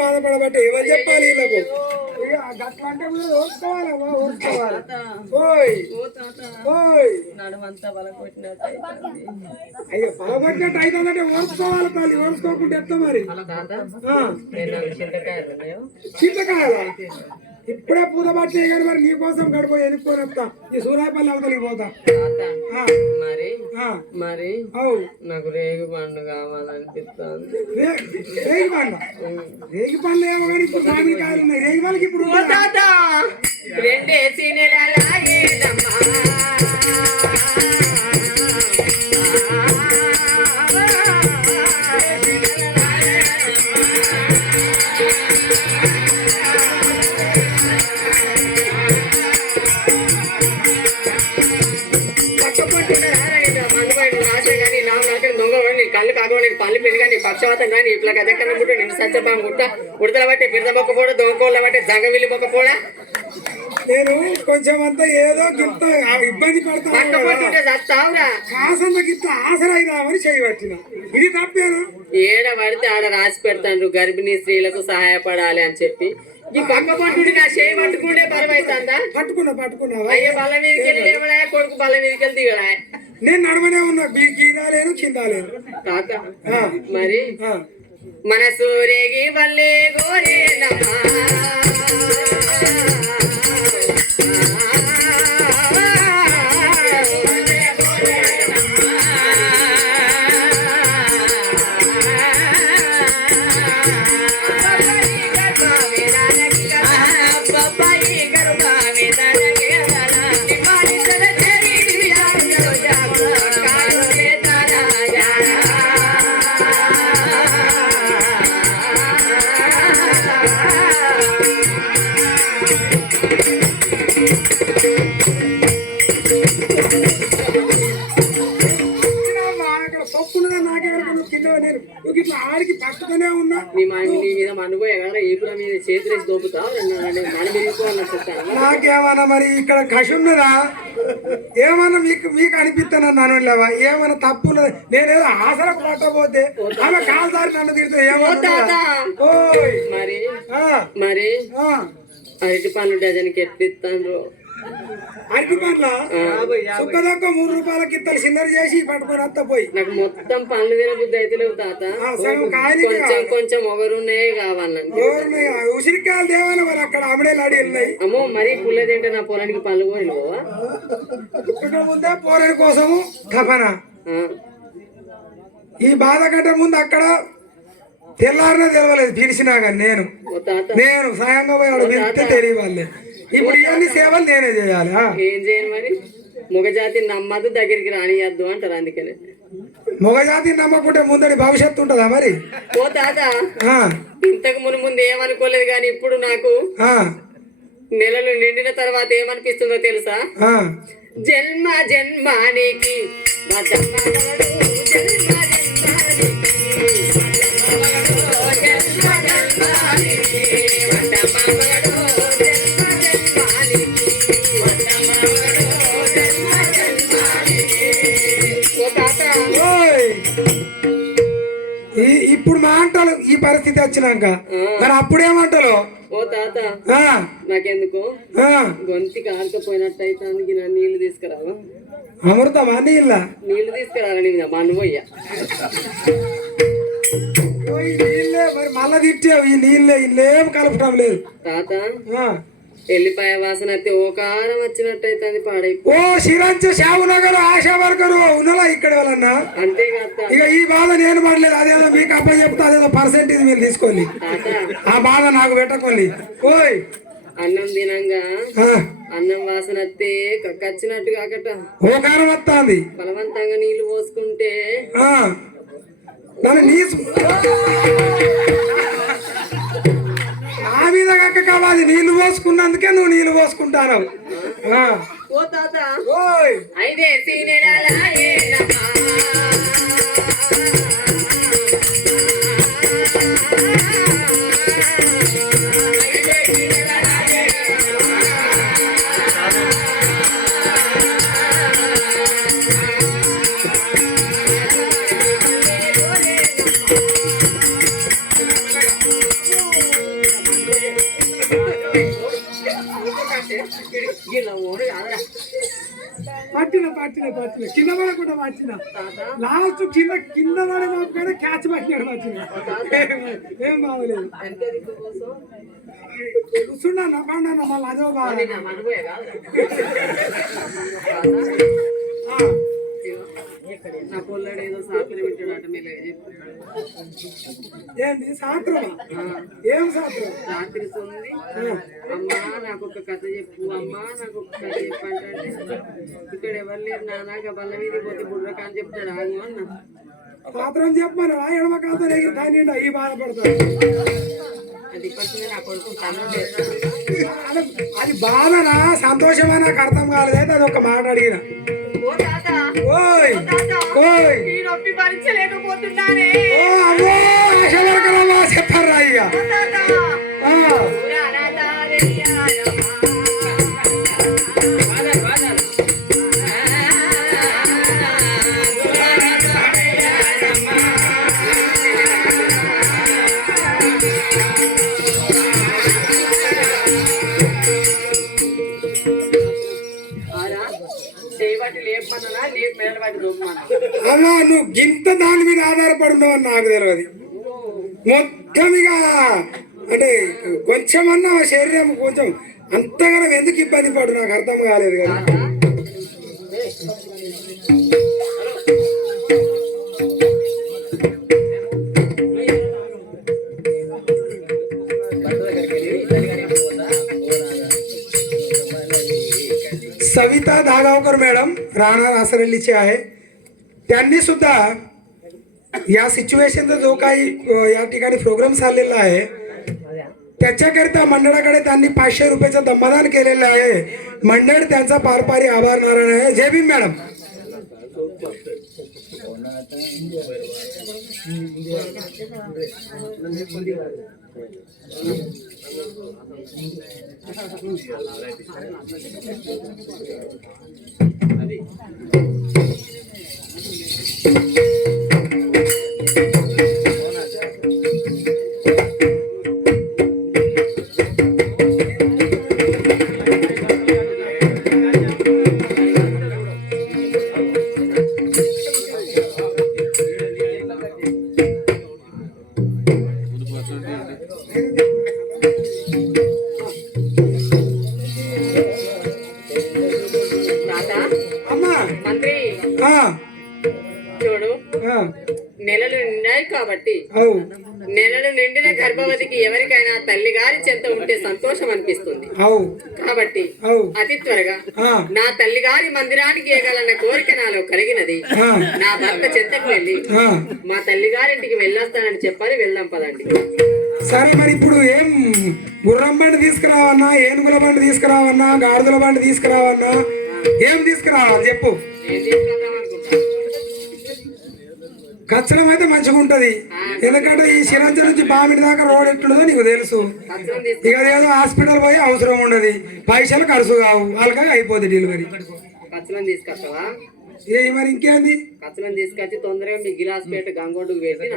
బాధపడబట్టే ఎవరు చెప్పాలి వీళ్ళకు గట్లా అంటే ఓర్చుకోవాలమ్మా ఓర్చుకోవాలి అయ్యో బలపడినట్టు అవుతుందంటే ఓర్చుకోవాలి తల్లి ఓర్చుకోకుండా ఎత్తా మరి చింతకాయలా ఇప్పుడే పూత పట్టే కానీ మరి నీకోసం గడుపు ఎదుర్కొని వస్తా ఈ సూరాయపల్లి అవతలికి పోతా మరి నాకు రేగి పండు కావాలనిపిస్తుంది రేగి పండ్లు ఏమో కానీ ఇప్పుడు మామిడికాయలు ఉన్నాయి రేగి వాళ్ళకి ఇప్పుడు రెండేసి నెలలాగేదమ్మా కళ్ళు కాకుండా నీకు పళ్ళు పెరిగా నీ పక్షవాతం కానీ ఇట్లా గజకన్నా కూడా నేను సత్యపాం గుట్ట ఉడతల బట్టే పిడత మొక్క పోడా దొంగకోళ్ళ బట్టే జంగవిల్లి మొక్క పోడా నేను కొంచెం అంతా ఏదో గిత్త ఇబ్బంది పడతావురా కాసంత గిత్త ఆసరైదామని చేయబట్టిన ఇది తప్పేనా ఏడ పడితే ఆడ రాసి పెడతాను గర్భిణీ స్త్రీలకు సహాయపడాలి అని చెప్పి ఈ పక్క పట్టుడి నా చేయి పట్టుకుంటే పరమైతుందా పట్టుకున్నా అయ్యే బల్ల మీదకి వెళ్ళి లేవడా కొడుకు బల్ల మీదకి వెళ్ళి దిగడా నేను నడవనే ఉన్నా కీదాలేను చిందాలేను కాక మరి మన సూరేగి వల్లే గోరే ఆడికి పట్టుకునే ఉన్నా నీ మీద అనుభవం కదా ఈపుల మీద చేతులేసి దోపుతావు నాకేమన్నా మరి ఇక్కడ కషి ఉన్నదా ఏమన్నా మీకు అనిపిస్తాను నన్ను లేవా ఏమన్నా తప్పు ఉన్నది నేనేదో ఆసరకు పట్టబోతే ఆమె కాల్సారి నన్ను తిడితే ఏమన్నా మరి మరి అరటి పండ్లు డజన్కి ఎట్లిస్తాను అరటి పండ్ల సుక్కదక్క 3 రూపాయలకి ఇత్తలు చిన్నది చేసి పట్టుకొని వస్తా పోయి నాకు మొత్తం పండ్లు తినబుద్ధి అయితే లేవు తాత కొంచెం కొంచెం ఒకరున్నాయే కావాలంటే ఉసిరికాయలు దేవని మరి అక్కడ అమ్మడే లాడి వెళ్ళినాయి అమ్మో మరీ పుల్ల తింటే నా పొలానికి పండ్లు కోరి ముందే పోరని కోసము తపన ఈ బాధ కంటే ముందు అక్కడ తెల్లారినా తెలవలేదు పిలిచినా కానీ నేను సాయంగా పోయి వెళ్తే తెలియవాళ్ళే ఇప్పుడు ఇవన్నీ సేవలు నేనే చేయాలి ఏం చేయను మరి మొగజాతి నమ్మద్దు దగ్గరికి రానియద్దు అంటారు అందుకనే మొగజాతి నమ్మకుంటే ముందడి భవిష్యత్తు ఉంటుందా మరి ఓ తాత ఇంతకు ముందు ఏమనుకోలేదు కానీ ఇప్పుడు నాకు నెలలు నిండిన తర్వాత ఏమనిపిస్తుందో తెలుసా జన్మ జన్మానికి ఇప్పుడు మా అంటారు ఈ పరిస్థితి వచ్చినాక మరి అప్పుడేమంటారు ఓ తాత నాకెందుకు గొంతికి ఆడకపోయినట్టు అయితే అందుకు నా నీళ్లు తీసుకురావా అమృతమా నీళ్లు తీసుకురావాలి నీ అనుభయ్యా నీళ్ళే మరి మళ్ళా తిట్టావు ఈ నీళ్ళే ఇల్లేం కలపటం లేదు తాత ఎల్లిపాయ వాసన అయితే ఓ కారం వచ్చినట్టయితే అది పాడైపో ఓ శ్రీరంచ శావునగర్ ఆశా వర్కరు ఉన్నలా ఇక్కడ వాళ్ళన్నా అంతేకాదు ఇక ఈ బాధ నేను పడలేదు అదేదో మీకు అప్ప చెప్తా అదేదో పర్సెంటేజ్ మీరు తీసుకోండి ఆ బాధ నాకు పెట్టకోండి ఓయ్ అన్నం తినంగా అన్నం వాసన వస్తే కచ్చినట్టు కాకట ఓ కారం వస్తుంది బలవంతంగా నీళ్లు పోసుకుంటే నన్ను నా మీద కక్క కావాలి నీళ్లు పోసుకున్నందుకే నువ్వు నీళ్లు పోసుకుంటాను పట్టిన కింద పడకుండా పట్టిన లాస్ట్ కింద పడే బాబు క్యాచ్ పట్టినాడు పట్టిన ఏం బాగలేదు కూర్చున్నా పండా మళ్ళీ అదో బాగా నా పొల్లడు ఏదో సాకులు వింటాడట మీరు ఏంటి సాత్రం ఏం సాత్రం రాత్రి ఉంది అమ్మా నాకు ఒక కథ చెప్పు అమ్మా నాకు ఒక కథ చెప్పు అంటే ఇక్కడ ఎవరు లేరు నాన్న బల్ల మీద పోతే బుర్రక అని చెప్తాడు ఆగు అన్న సాత్రం చెప్పమని ఎడమ కాదు దాని ఈ బాధపడతాడు అది ఇప్పటికే నా కొడుకు తమ్ముడు అది బాధనా సంతోషమా నాకు అర్థం కాలేదైతే అది ఒక మాట అడిగిన ఓయ్ ఓయ్ నొప్పి భరించలేకపోతున్నానే చెప్పారా ఇక అమ్మా నువ్వు గింత దాని మీద ఆధారపడినావు అని నాకు తెలియదు మొత్తం ఇక అంటే కొంచెమన్నా శరీరం కొంచెం అంతగానో ఎందుకు ఇబ్బంది పడు నాకు అర్థం కాలేదు కదా सविता धागावकर मॅडम राहणार आसरल्ली चे आहे त्यांनी सुद्धा या सिच्युएशनचा जो काही या ठिकाणी प्रोग्राम चाललेला आहे त्याच्याकरिता मंडळाकडे त्यांनी 500 रुपयाचं दमदान केलेलं आहे मंडळ त्यांचा पारपारी आभार नारायण आहे जय भीम मॅडम నెలలు నిండాయి కాబట్టి నెలలు నిండిన గర్భవతికి ఎవరికైనా తల్లి గారి చెంత ఉంటే సంతోషం అనిపిస్తుంది కాబట్టి అతి త్వరగా నా తల్లి గారి మందిరానికి ఎగలన్న కోరిక నాలో కలిగినది నా భర్త చెంతకు వెళ్ళి మా తల్లి గారింటికి వెళ్ళొస్తానని చెప్పాలి వెళ్దాం పదండి సరే మరి ఇప్పుడు ఏం గుర్రం బండి తీసుకురావన్నా ఏనుగుల బండి తీసుకురావన్నా గాడిదల బండి తీసుకురావన్నా ఏం తీసుకురావాలి చెప్పు కచ్చలం అయితే మంచిగా ఉంటది ఎందుకంటే ఈ శిరంజ నుంచి బామిడి దాకా రోడ్ ఎట్లుందో నీకు తెలుసు ఇక ఏదో హాస్పిటల్ పోయి అవసరం ఉండదు పైసలు ఖర్చు కావు వాళ్ళకి అయిపోద్ది డెలివరీ తీసుకొస్తావా మరి ఇంకేంది కచ్చలం తీసుకొచ్చి తొందరగా మీ గిలాస్ పేట గంగోడుకు వేసి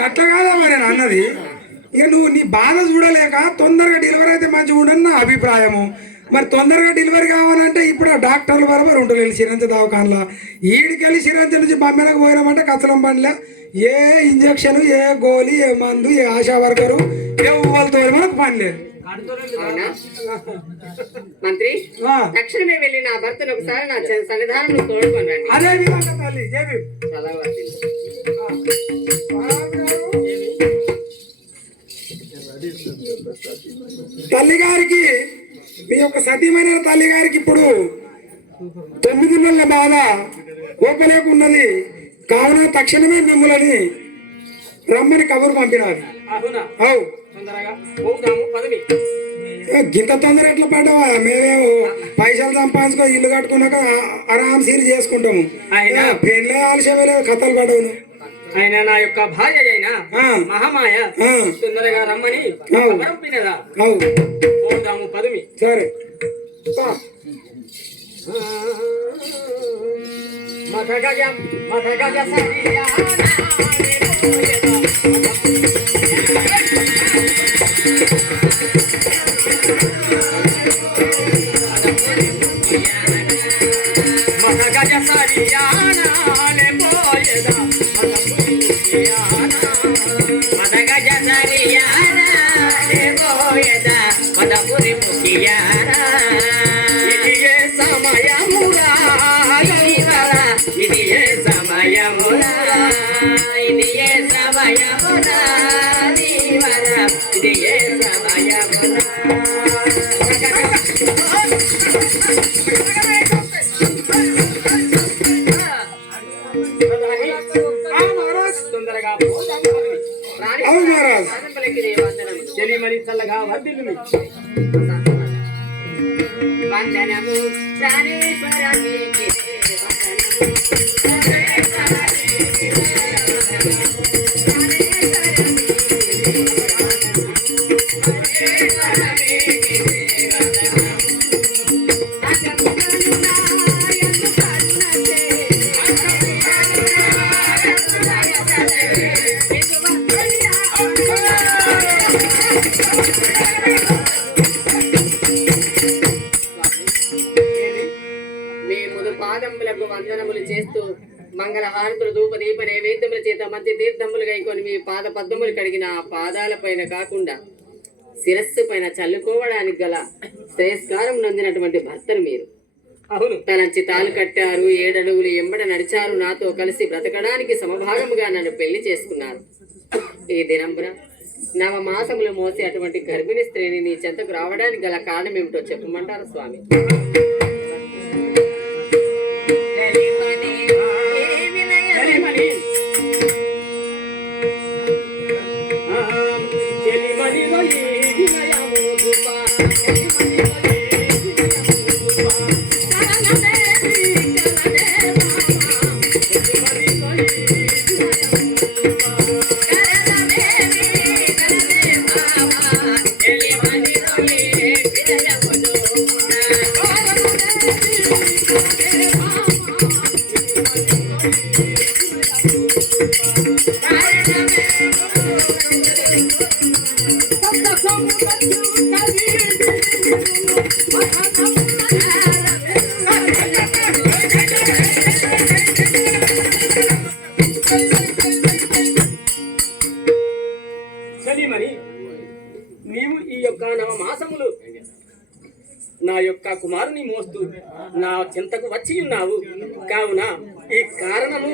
గట్ల కాదా మరి అన్నది ఇక నువ్వు నీ బాధ చూడలేక తొందరగా డెలివరీ అయితే మంచిగా ఉండని నా అభిప్రాయము మరి తొందరగా డెలివరీ కావాలంటే ఇప్పుడు ఆ డాక్టర్ల బరాబర్ ఉంటుంది సిరంజ దవాఖానలో ఈడికెళ్ళి సిరంజ నుంచి బొమ్మెలకు పోయినామంటే కచ్చలం బండిలో ఏ ఇంజక్షన్ ఏ గోళీ ఏ మందు ఏ ఆశా వర్కరు ఏ ఊళ్ళతో మనకు పని లేదు మంత్రి తక్షణమే వెళ్ళి నా భర్తను ఒకసారి నా సన్నిధానంలో తోడుకొని రండి అదే విధంగా తల్లి జేబీ చాలా తల్లి గారికి మీ యొక్క సతీమైన తల్లి గారికి ఇప్పుడు 9 నెలల బాధ ఓపలేకున్నది కావున తక్షణమే మిమ్మల్ని రమ్మని కబురు పంపినారు గింత తొందర ఎట్లా పడ్డావా మేమేమో పైసలు సంపాదించుకో ఇల్లు కట్టుకున్నాక ఆరాం సీరి చేసుకుంటాము పెళ్ళే ఆలస్యమే లేదు కథలు పడవును ఆయన నా యొక్క భార్య అయినా మహామాయ తొందరగా రమ్మని పంపినదా పోదాము పదమి సరే మత గజ తొందరగా అవును మహారాజ్. మరి చల్లగా వర్ధిల్లును. వందనము ప్రాణేశ్వర నీకే పాదములకు వందనములు చేస్తూ మంగళహారతులు ధూప దీప నైవేద్యముల చేత మధ్య తీర్థములు గైకొని మీ పాద పద్మములు కడిగిన ఆ పాదాల పైన కాకుండా శిరస్సు పైన చల్లుకోవడానికి గల శ్రేయస్కారం నందినటువంటి భర్తను మీరు. అవును, తలంచి తాలు కట్టారు, 7 అడుగులు ఎంబడ నడిచారు, నాతో కలిసి బ్రతకడానికి సమభాగముగా నన్ను పెళ్లి చేసుకున్నారు. ఈ దినంబున నవమాసములు మోసి అటువంటి గర్భిణీ స్త్రీని నీ చెంతకు రావడానికి గల కారణం ఏమిటో చెప్పమంటారు స్వామి? సలీమని, నీవు ఈ యొక్క నవమాసములు నా యొక్క కుమారుని మోస్తూ నా చింతకు వచ్చి ఉన్నావు కావున ఈ కారణము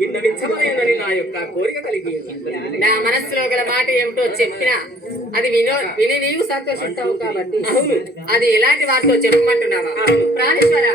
విన్నవించమని నా యొక్క కోరిక కలిగి నా మనస్సులో గల మాట ఏమిటో చెప్పినా అది విని నీవు సంతోషిస్తావు కాబట్టి అది ఎలాంటి వారితో చెప్పమంటున్నావా? ప్రాణేశ్వర,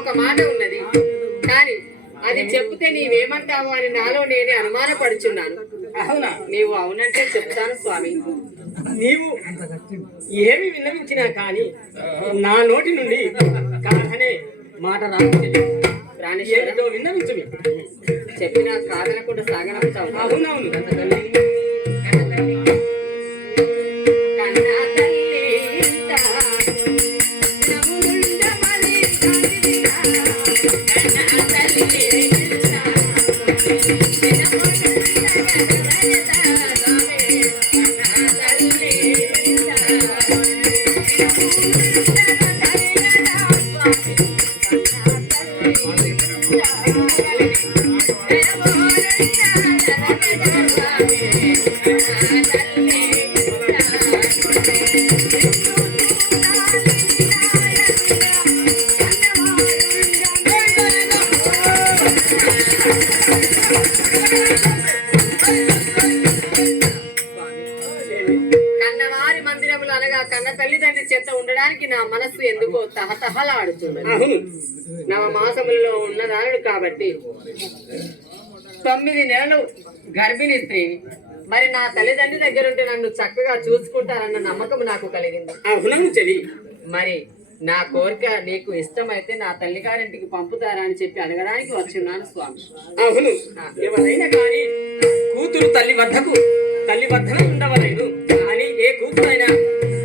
ఒక మాట ఉన్నది కానీ అది చెప్తే నీవేమంటావు అని నాలో నేనే అనుమానపడుచున్నాను. అవునా? నీవు అవునంటే చెప్తాను స్వామి. నీవు ఏమి విన్నవించినా కానీ నా నోటి నుండి కాదనే మాట రాలేదు. ఏమిటో విన్నవించు. చెప్పినా కాదనకుండా సాగనంటావు. అవునవును. కన్నవారి మందిరములు అనగా కన్న తల్లిదండ్రి చేత ఉండడానికి నా మనస్సు ఎందుకో తహతహలాడుతున్నది. అవును. నవమాసములలో ఉన్నదానుడు కాబట్టి 9 నెలలు గర్భిణీ స్త్రీని. మరి నా తల్లిదండ్రి దగ్గర ఉంటే నన్ను చక్కగా చూసుకుంటారన్న నమ్మకం నాకు కలిగింది. అవునను చెల్లి. మరి నా కోరిక నీకు ఇష్టమైతే నా తల్లిగారింటికి పంపుతారా అని చెప్పి అడగడానికి వచ్చున్నాను స్వామి. అవును, ఎవరైనా కానీ కూతురు తల్లి వద్దన ఉండవలేను అని ఏ కూతురైనా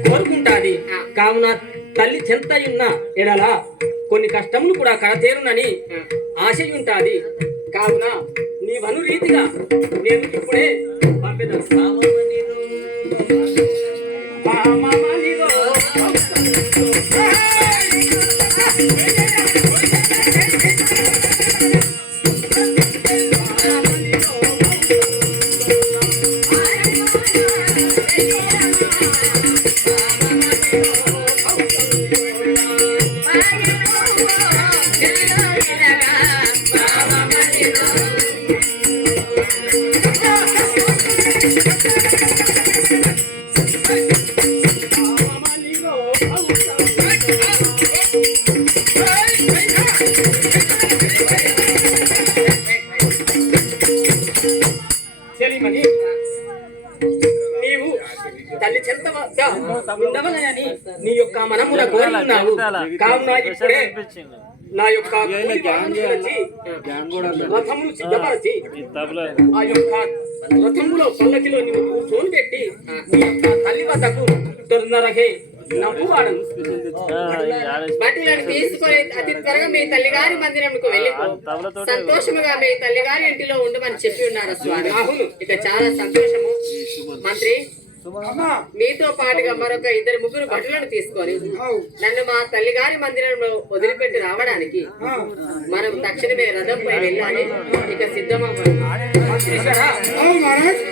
కోరుకుంటాది. కావున తల్లి చెంతయున్న ఎడల కొన్ని కష్టములు కూడా కడతేరునని ఆశయుంటాది. కావున నీ వను రీతిగా నేను ఇప్పుడే పంపేదాను. చెలిమని, నీవు తల్లి చెంత వద్ద ఉండవలనని నీ యొక్క మనమున కోరుకున్నావు. కావున ఇప్పుడే నా యొక్క రథములు సిద్ధపరిచి ఆ యొక్క రథములో పల్లకిలో నీవు కూర్చొని పెట్టి నీ యొక్క తల్లి వద్దకు తొందరగే నవ్వువాడను. బట్టలను తీసుకొని అతి త్వరగా మీ తల్లిగారి మందిరంకు వెళ్ళిపో. సంతోషముగా మీ తల్లిగారి ఇంటిలో ఉండమని చెప్పి ఉన్నారు స్వామి. అవును, ఇక చాలా సంతోషము. మంత్రి, మీతో పాటుగా మరొక 2-3 భటులను తీసుకొని నన్ను మా తల్లిగారి మందిరంలో వదిలిపెట్టి రావడానికి మనం తక్షణమే రథంపై వెళ్ళాలి. ఇక సిద్ధమవ్వాలి.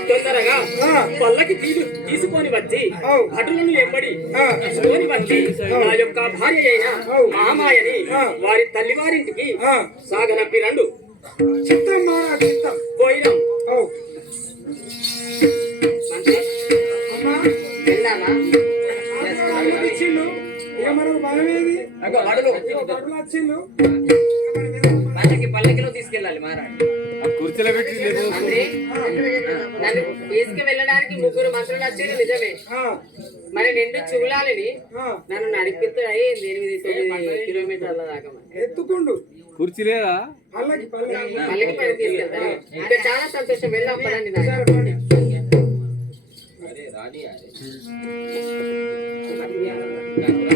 తొందరగా పల్లకి తీసుకొని వచ్చి భటులను ఎంబడి తీసుకొని వచ్చి నా యొక్క భార్య అయిన మామాయని వారి తల్లివారింటికి సాగనప్పి రండు. పోయినాం. వెళ్దామా? పల్లకిలో తీసుకెళ్ళాలి మహారాజు. నన్ను తీసుకువెళ్ళడానికి 3 మంత్రులు వచ్చారు నిజమే. మరి 2 చూలాలని నన్ను నడిపిస్తాయి 8-9 కిలోమీటర్ల దాకా ఎత్తుకుండు కుర్చీ లేదా పల్లకి పల్లకి పని తీసుకెళ్తాను. ఇంకా చాలా సంతోషం. వెళ్దాం పదండి.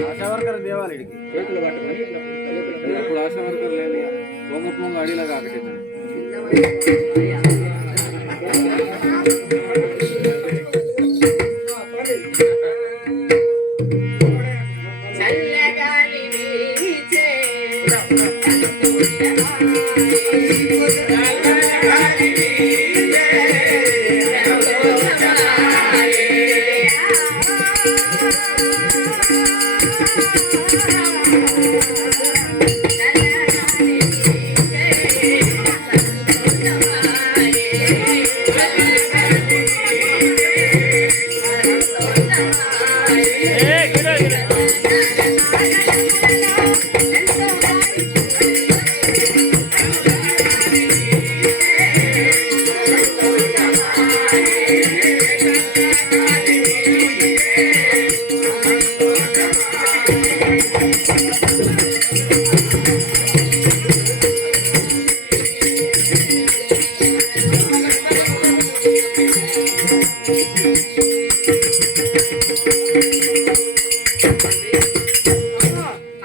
ఆశా వర్కర్ దేవాలి ఇప్పుడు ఆశా వర్కర్ లేదు. పొంగ అడిలా కాకటి చల్లగాలి వీచే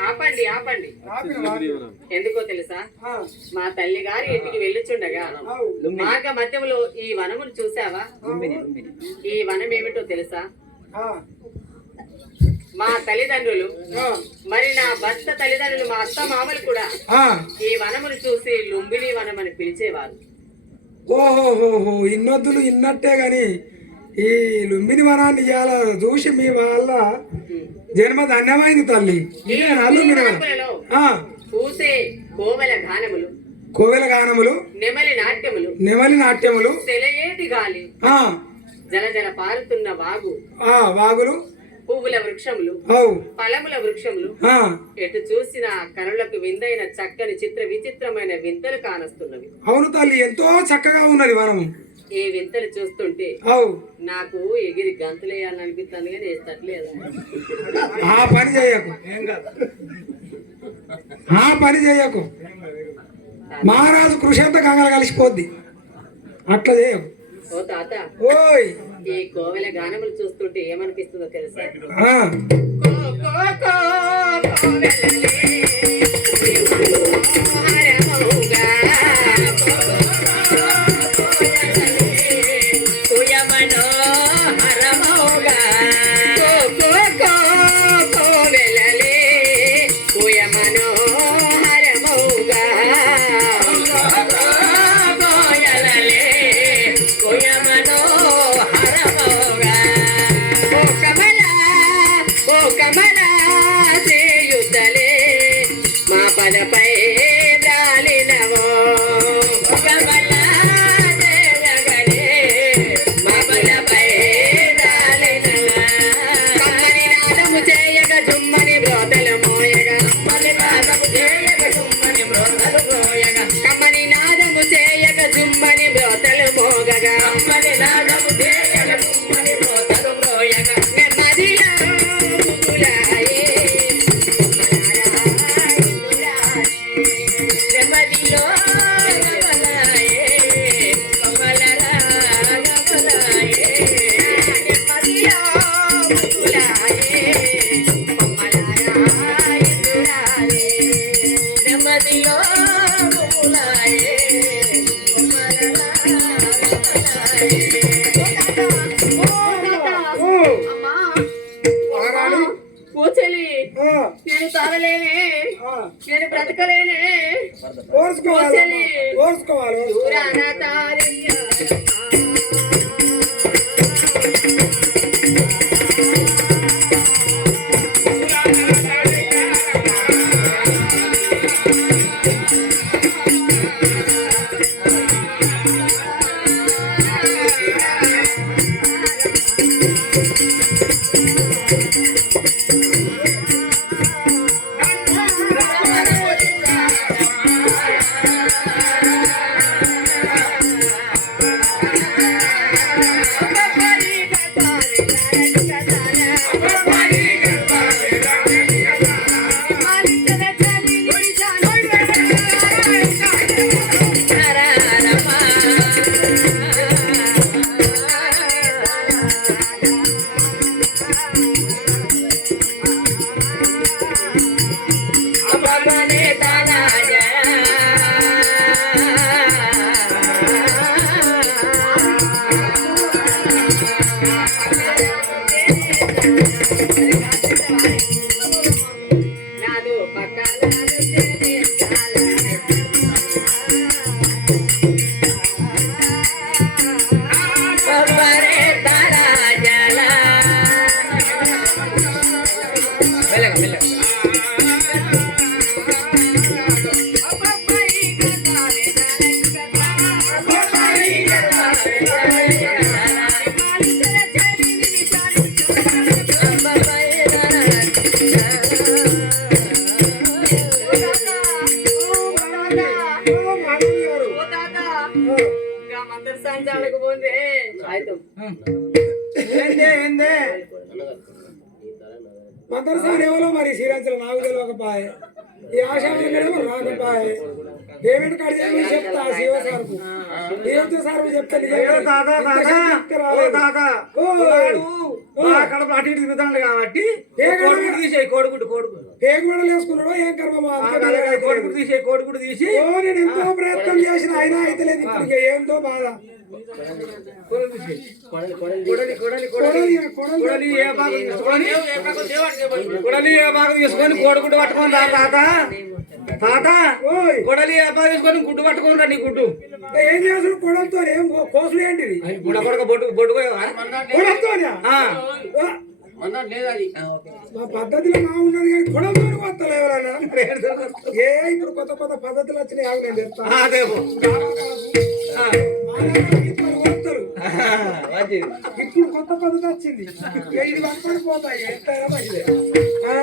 ఆపండి ఆపండి. ఎందుకో తెలుసా? మా తల్లి గారి ఇంటికి వెళ్ళుచుండగా మార్గ మధ్యంలో ఈ వనములు చూసావా? ఈ వనం ఏమిటో తెలుసా? మా తల్లిదండ్రులు మరి నా భర్త తల్లిదండ్రులు మా అత్త మామలు కూడా ఈ వనములు చూసి లుంబిని వనం అని పిలిచేవారు. ఓహోహోహో, ఇన్నొద్దులు ఇన్నట్టే గాని ఈ లుంబిని వనాన్ని ఇవాళ చూసి మీ వాళ్ళ జన్మ ధన్యమైంది తల్లి. పూసే కోవెల గానములు, కోవెల గానములు, నెమలి నాట్యములు, సెలయేటి గాలి, జల జల పారుతున్న వాగు, వాగులు, పువ్వుల వృక్షములు అవు ఫలముల వృక్షములు ఆ, ఎటు చూసిన కనులకు విందైన చక్కని చిత్ర విచిత్రమైన వింతలు కానొస్తున్నవి. అవును తల్లి ఎంతో చక్కగా ఉన్నది వనము. ఈ వింతలు చూస్తుంటే అవు నాకు ఎగిరి గంతులేయాలనిపిస్తుంది కానీ వేస్తట్లేదు. ఆ పని చేయకు, ఆ పని చేయకు. మహారాజు కృషి అంతా గంగలు కలిసిపోద్ది, అట్లా చేయకు. ఓ తాత, ఓయ్ ఈ కోవెల గానములు చూస్తుంటే ఏమనిపిస్తుందో తెలుసా? ఆ, కో కో కో కోవెలలే, మనోహరమౌగా. కోయ మనోహరమౌగా. కో కో కో కోవెలలే, కోయ మనోహరమౌగా. కోయలలే, కోయ మనోహరమౌగా. ఓ కమలా, ఓ కమలా చేయుతలే, మా పదపై రాలినవో. ఓ కమలా చేయగలే, మా పదపై రాలినవా. కమ్మని నాదము చేయగ జుమ్మని బ్రోతలు మోయగా. కమ్మని నాదము చేయగ జుమ్మని బ్రోతలు మోయగా. కమ్మని నాదము చేయగ జుమ్మని బ్రోతలు మోగగా. కమ్మని నాదము చేయగ జుమ్మని బ్రోతలు మోయగా. నెమ్మదిలో ముగ్గులాయే, నెమ్మదిలో కమలాయే, కమలరా కమలాయే. నెమ్మదిలో ముగ్గులాయే, కమలరా ఇందురాలే. నెమ్మదిలో ముగ్గులాయే, కమలరా కమలాయే. ఓ తాత, ఓ, అమ్మా, మహారాణి. ఓ చెల్లి, ఆ, నేను తాగలేనే, ఆ, నేను బ్రతకలేనే. ఓర్చుకోవాలి, ఓర్చుకోవాలి. దూరాన తారయ్యారమ్మా. నాదు మందరసానికి పోతే ఆಯ್ತು. ఏందే ఏందే మదర్సాన్ ఎవరో మరి శ్రీరాంచల నాకు తెలియకపాయే, ఈ ఆశామేమో రాకపాయే. పేమెంట్ కార్డు చేయమని చెప్తా శివ సార్కు, దేవత సార్కు చెప్తా. అటు ఇటు తిరుగుతాడు కాబట్టి కోడిగుడ్డు పేగుడలు వేసుకున్నాడో ఏం కర్మ. కోడిగుడ్డు తీసే కోడిగుడ్డు తీసి నేను ఎంతో ప్రయత్నం చేసిన అయినా అయితే లేదు. ఇప్పుడు ఏందో బాధ. కొడలి ఏ భాగం తీసుకొని కోడిగుడ్డు పట్టుకొని రా తాత. తాత కొడలి ఏ భాగం తీసుకొని గుడ్డు పట్టుకొని రా. నీ గుడ్డు ఏం చేస్తారు కొడలతో? ఏం కోసులు ఏంటిది? కొడక బొడ్డు కొడలతోనే మా పద్ధతిలో మా ఉన్నది కానీ కొడలతో వస్తలే ఎవరన్నా. ఏ ఇప్పుడు కొత్త కొత్త పద్ధతులు వచ్చినాయి. ఆగు నేను చెప్తాను. మంచిది. ఇప్పుడు కొత్త పద్ధతి వచ్చింది. ఇక ఇది పట్టుకొని పోతాయి ఎంతైనా మంచిదే. ఆ?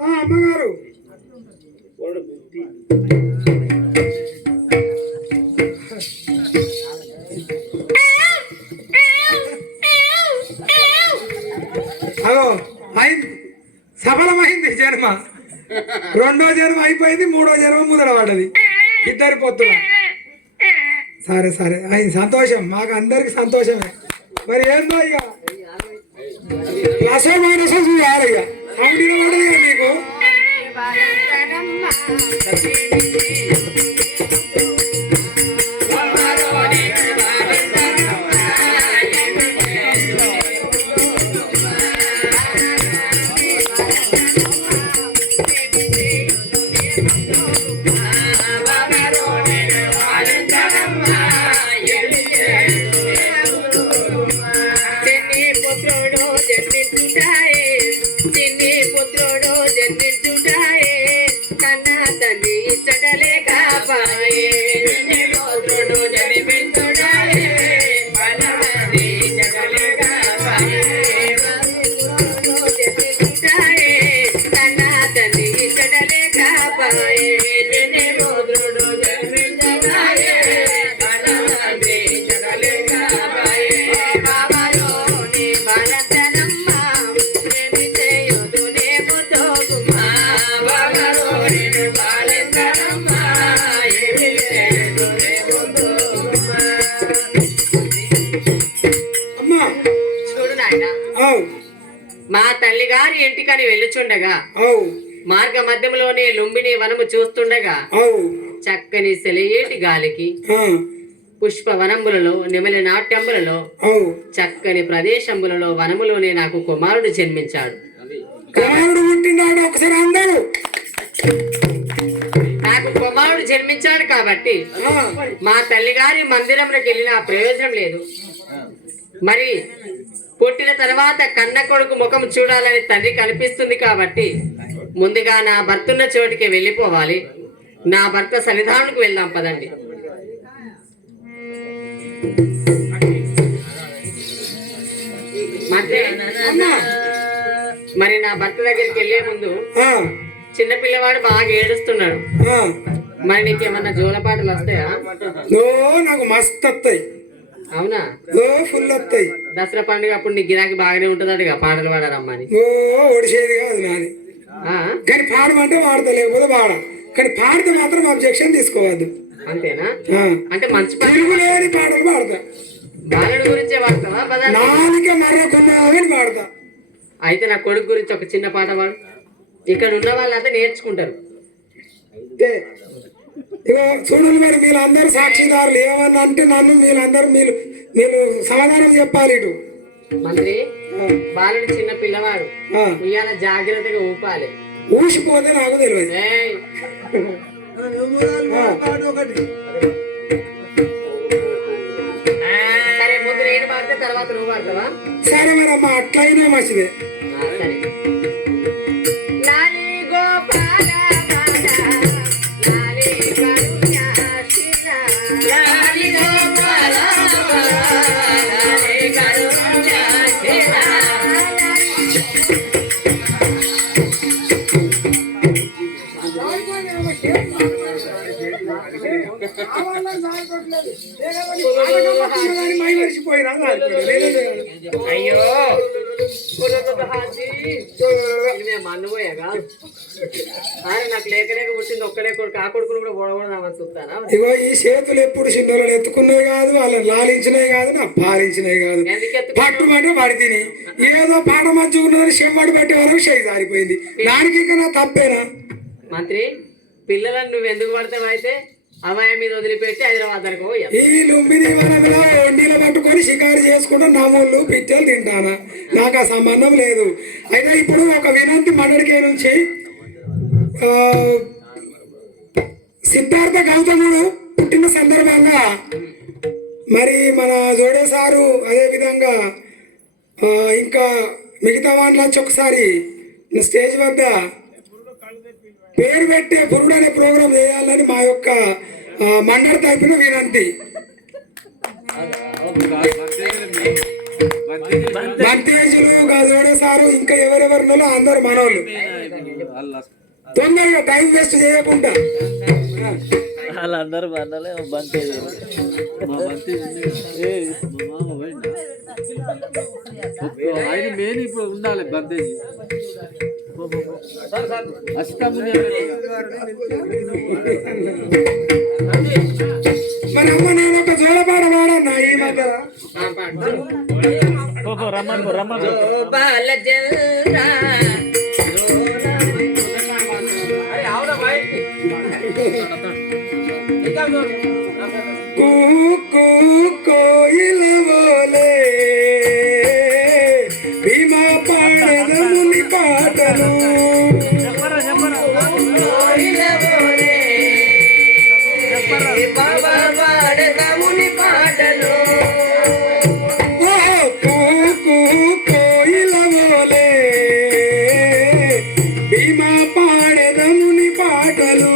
ఆ, అమ్మగారు అగో అయింది, సఫలమైంది జన్మ. రెండో జన్మ అయిపోయింది, మూడో జన్మ ముదర పడ్డది. ఇద్దరి పొత్తుల. సరే సరే అయింది, సంతోషం. మాకు అందరికి సంతోషమే. మరి ఏందో ఇక ప్లస్ మైనస్ చూడాలి. ఇక సౌండ్ పడదు ఇక మీకు. మా తల్లి గారి ఇంటికని వెళ్ళుచుండగా మార్గ మధ్యలోనే లుంబిని వనము చూస్తుండగా చక్కని సెలయేటి గాలికి పుష్ప వనములలో నెమలి నాట్యములలో చక్కని ప్రదేశములలో వనములోనే నాకు కుమారుడు జన్మించాడు. నాకు కుమారుడు జన్మించాడు కాబట్టి మా తల్లి గారి మందిరంలోకి వెళ్ళిన ప్రయోజనం లేదు. మరి పుట్టిన తర్వాత కన్న కొడుకు ముఖం చూడాలని తండ్రి కనిపిస్తుంది కాబట్టి ముందుగా నా భర్త ఉన్న చోటికి వెళ్ళిపోవాలి. నా భర్త సన్నిధానానికి వెళ్దాం పదండి. మరి నా భర్త దగ్గరికి వెళ్లే ముందు చిన్న పిల్లవాడు బాగా ఏడుస్తున్నాడు. మరి నీకేమన్నా జోలపాటలు వస్తాయా? నాకు మస్తు వస్తాయి. అవునా? ఫుల్ వస్తాయి. దసరా పండుగ అప్పుడు నీ గిరాకీ బాగానే ఉంటది పాటలు పాడారమ్మని. ఒడిసేది కాదు నాది. కానీ పాడమంటే వాడతా, లేకపోతే వాడ. కానీ పాడితే మాత్రం అబ్జెక్షన్ తీసుకోవద్దు. అంతేనా? అంటే మంచి తెలుగు లేని పాటలు పాడతా. బాలుడి గురించే పాడతావా? నాలుగే మరొకని పాడతా. అయితే నా కొడుకు గురించి ఒక చిన్న పాట పాడు. ఇక్కడ ఉన్న వాళ్ళంతా నేర్చుకుంటారు. ఇగో చూడండి, మరి మీరందరూ సాక్షిదారులు. ఏమన్నా అంటే నన్ను మీరు సమాధానం చెప్పాలి. ఇటు మంత్రి, బాలుడు చిన్న పిల్లవాడు, ఉయ్యాల జాగ్రత్తగా ఊపాలి. ఊసిపోతే నాకు తెలియదు. సరే, ముందు నేను పాడితే తర్వాత నువ్వు పాడతావా? సరే మరి అమ్మ, అట్లయినా మంచిదే. సరే. లాలి గోపాల లాలి కరుణ్య లాలి గోపాల లాలి కరుణ్య అయ్యో మన్నపోయాగా నాకు లేక లేక పుట్టింది ఒక్కడే కొడుకు. ఆ కొడుకును కూడా ఓడగొడదామని చూస్తానా? ఇగో ఈ చేతులు ఎప్పుడు చిన్నోళ్ళు ఎత్తుకున్నాయి కాదు, వాళ్ళని లాలించినాయి కాదు, నా పాలించినాయి కాదు. పట్టుమంటే పడి తిని ఏదో పాట మంచిగా ఉన్నదని చెమ్మడి పెట్టే వరకు చేయి జారిపోయింది. దానికి ఇక నా తప్పేనా? మంత్రి పిల్లలను నువ్వు ఎందుకు పడతావు? అయితే అమ్మాయి మీద వదిలిపెట్టి హైదరాబాద్ వరకు పోయావు. ఈ లుంబిని వనంలో నీళ్ళు పట్టుకొని షికారు చేసుకుంటూ నమ్ముళ్ళు పిచ్చలు తింటానా? నాకు ఆ సంబంధం లేదు. అయితే ఇప్పుడు ఒక వినంతి మండడికే నుంచి సిద్ధార్థ గౌతముడు పుట్టిన సందర్భంగా మరి మన జోడే సారు అదేవిధంగా ఇంకా మిగతా వాళ్ళు వచ్చి ఒకసారి స్టేజ్ వద్ద పేరు పెట్టే పురుడు అనే ప్రోగ్రాం చేయాలని మా యొక్క మండలి తరపున వినంతి. మంతేజులు గజోడే సారు ఇంకా ఎవరెవరినో అందరు మనోళ్ళు తొందరగా టైం వేస్ట్ చేయకుండా. వాళ్ళందరూ బండలే బంతి ఆయన మెయిన్ ఇప్పుడు ఉండాలి బంతేజీ మరి అమ్మ నేను ఒక జోలపాట వాడన్నా ఈ మధ్య. కోయిల బోలే భీమా పాడదముని పాటలు బాబా పాడదముని పాటలు కోయిల బోలే భీమా పాడదముని పాటలు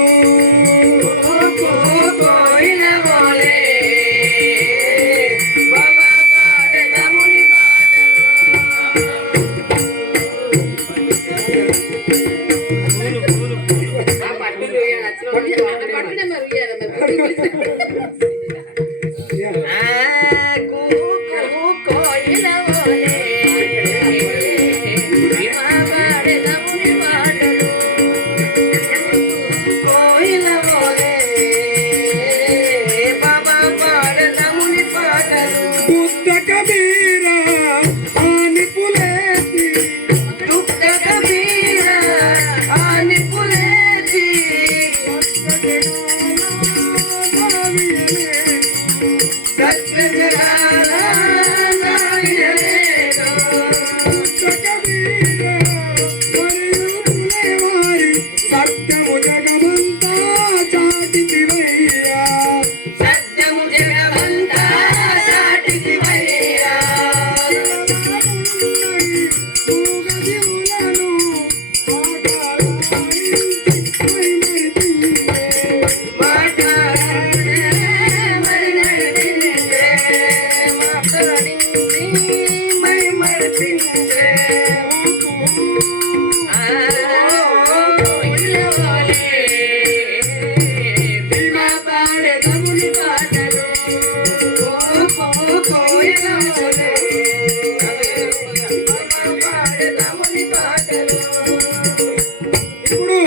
ఇప్పుడు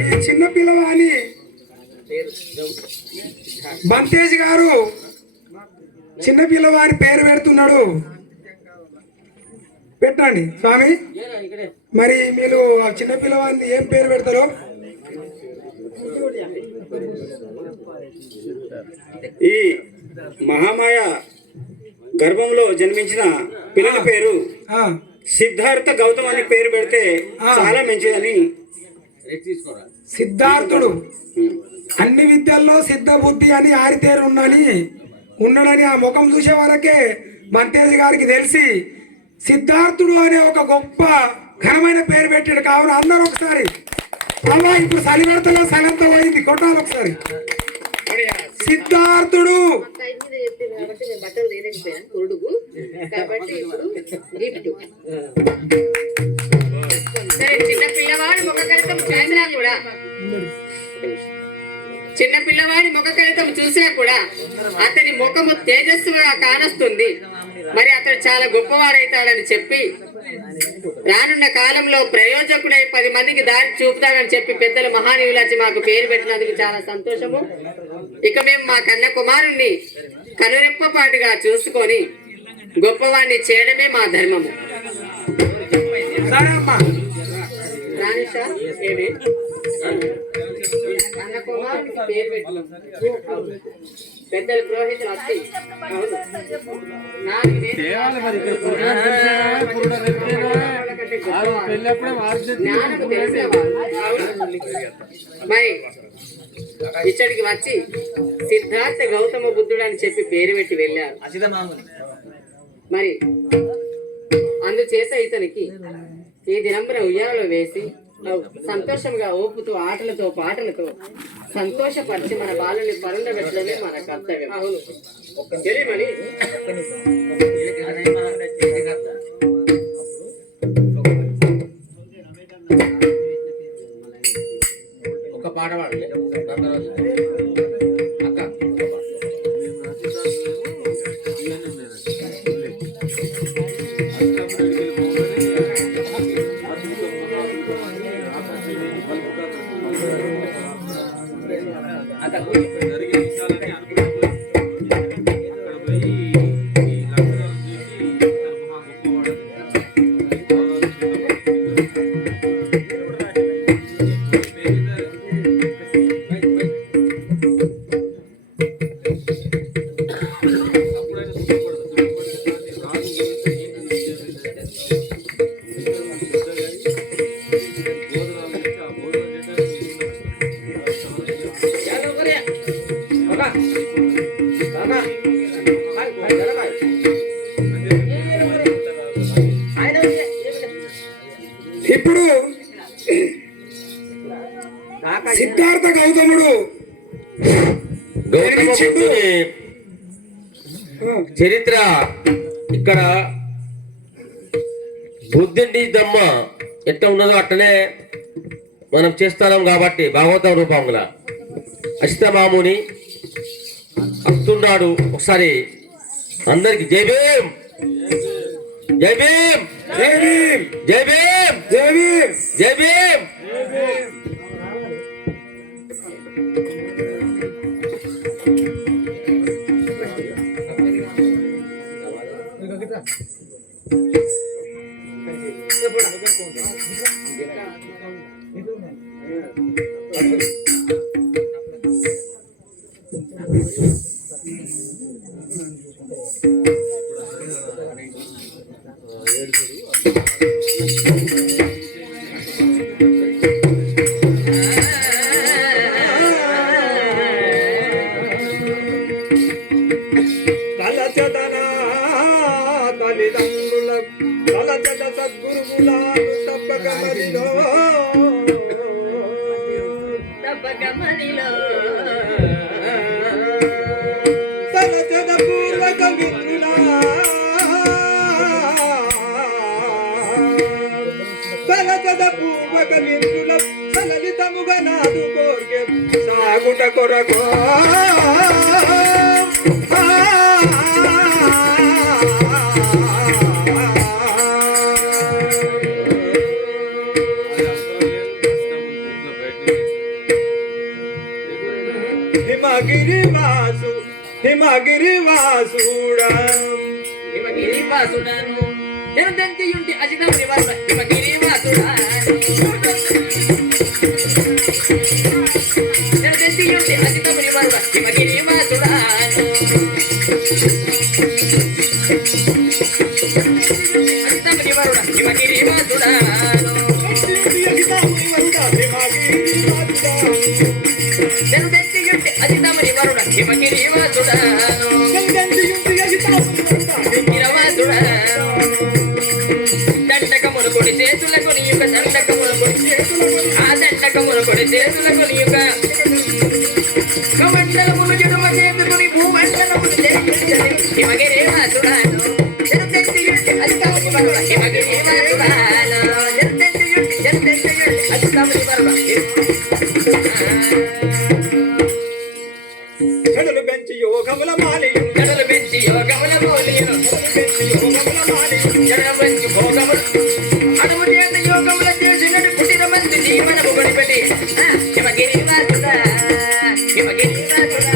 ఈ చిన్న పిల్లవాని బంతేజ్ గారు చిన్న పిల్లవాని పేరు పెడుతున్నాడు. పెట్టండి స్వామి. మరి మీరు చిన్న పిల్లవాడిని ఏం పేరు పెడతారో? ఈ మహామాయ గర్భంలో జన్మించిన పిల్లల పేరు సిద్ధార్థ గౌతమ్ అని పేరు పెడితే చాలా మంచిదని. సిద్ధార్థుడు అన్ని విద్యల్లో సిద్ధ బుద్ధి అని ఆరితేరు ఉన్నాడని ఆ ముఖం చూసే వరకే మంతేజ్ గారికి తెలిసి సిద్ధార్థుడు అనే ఒక గొప్ప ఘనమైన పేరు పెట్టాడు. కావున అందరూ ఒకసారి అలా ఇప్పుడు సలివెడతలో సలంత పోయింది కొట్టాలి ఒకసారి. సిద్ధార్థుడు చిన్న పిల్లవాడు ముఖ కలితం చూసినా కూడా చిన్న పిల్లవాడి ముఖ కలితం చూసినా కూడా అతని ముఖము తేజస్సుగా కానొస్తుంది. మరి అతడు చాలా గొప్పవాడైతాడని చెప్పి రానున్న కాలంలో ప్రయోజకుడై 10 మందికి దారి చూపుతాడని చెప్పి పెద్దల మహానీయులచ్చి మాకు పేరు పెట్టినందుకు చాలా సంతోషము. ఇక మేము మా కన్న కుమారుణ్ణి కనురెప్పపాటుగా చూసుకొని గొప్ప గొప్పవాణ్ణి చేయడమే మా ధర్మము. సరే అమ్మా. రాణిషా, ఏమి అన్న కుమారునికి పేరు పెట్టు. పెద్దలు పురోహితులు వచ్చి నాకు తేవాలి మరి ఇక్కడ పురాణం తెలిసేనా, పురాణం తెలిసేనా? ఆరు పెళ్ళప్పుడే మార్చి జ్ఞానము తెలిసిన వాళ్ళు. మరి ఇచ్చడికి వచ్చి సిద్ధార్థ గౌతమ బుద్ధుడు అని చెప్పి పేరు పెట్టి వెళ్ళారు. మరి అందుచేత ఇతనికి ఈ దినంబర ఉయ్యాలలో వేసి సంతోషంగా ఓపుతూ ఆటలతో పాటలతో సంతోషపరిచి మన బాలని పరుండబెట్టడమే మన కర్తవ్యం. అవును తెలియమని ఒక పాట పాడు అక్క. ఇప్పుడు సిద్ధార్థ గౌతముడు చరిత్ర ఇక్కడ బుద్ధుడి దమ్మ ఎట్లా ఉన్నదో అట్లనే మనం చేస్తున్నాం కాబట్టి భాగవతం రూపంగా అసితమాముని వస్తున్నాడు. ఒకసారి అందరికి జై భీమ్, జై భీమ్, జై భీమ్, జై భీమ్, జై భీమ్, జై భీమ్. సాగుట కొరకు హిమగిరివాసు హిమగిరివాసుడా హిమగిరివాసుడను జనదంతియుంటి అజితముని వర్మ హిమగిరివాసుడా జనదంతియుంటి అజితముని వర్మ హిమగిరివాసుడా అజితముని వర్మ హిమగిరివాసుడా జనదంతియుంటి అజితముని వర్మ హిమగిరివాసుడా దండకములు కొడి చేతులకు నీ యొక్క దండకములు కొడి ఆ దండకములు కొడి చేతులకు నీ యొక్క కమండలములు జడుమ చేతుకుని భూమండలములు హిమగిరి వాసుడాను జనదంతియుంటి అజితముని వర్మ హిమగిరి వాసుడాను జనదంతియుంటి అజితముని వర్మ చెడులు పెంచి యోగముల మాలియు జడలు పెంచి యోగముల మూలియను జడలు పెంచి భోగములు అడుగు చేత యోగముల చేసినట్టు పుట్టిన మంది జీవనము గడిపెట్టి హిమగిరి వాసుడా హిమగిరి వాసుడా